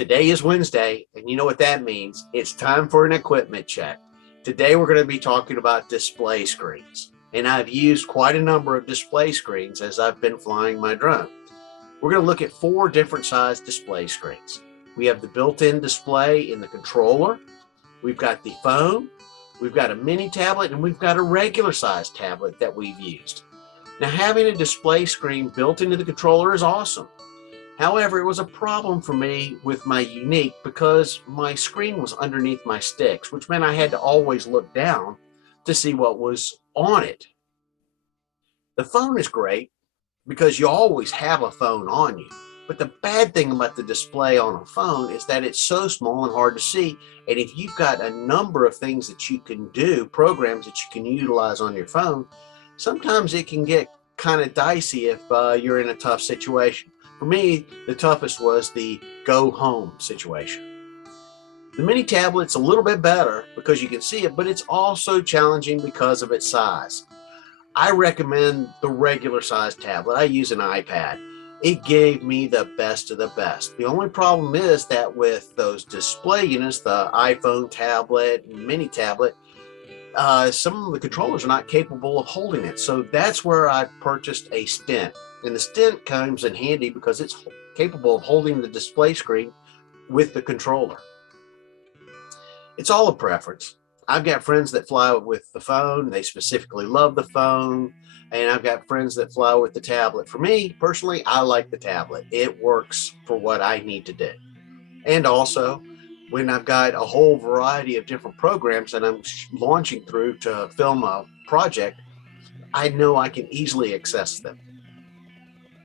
Today is Wednesday, and you know what that means. It's time for an equipment check. Today we're going to be talking about display screens, and I've used quite a number of display screens as I've been flying my drone. We're going to look at 4 different size display screens. We have the built-in display in the controller, we've got the phone, we've got a mini tablet, and we've got a regular size tablet that we've used. Now, having a display screen built into the controller is awesome. However, it was a problem for me with my Yuneec because my screen was underneath my sticks, which meant I had to always look down to see what was on it. The phone is great because you always have a phone on you. But the bad thing about the display on a phone is that it's so small and hard to see. And if you've got a number of things that you can do, programs that you can utilize on your phone, sometimes it can get kind of dicey if you're in a tough situation. For me, the toughest was the go home situation. The mini tablet's a little bit better because you can see it, but it's also challenging because of its size. I recommend the regular size tablet. I use an iPad. It gave me the best of the best. The only problem is that with those display units, the iPhone tablet, mini tablet, some of the controllers are not capable of holding it. So that's where I purchased a stent. And the stent comes in handy because it's capable of holding the display screen with the controller. It's all a preference. I've got friends that fly with the phone. They specifically love the phone. And I've got friends that fly with the tablet. For me, personally, I like the tablet. It works for what I need to do. And also, when I've got a whole variety of different programs that I'm launching through to film a project, I know I can easily access them.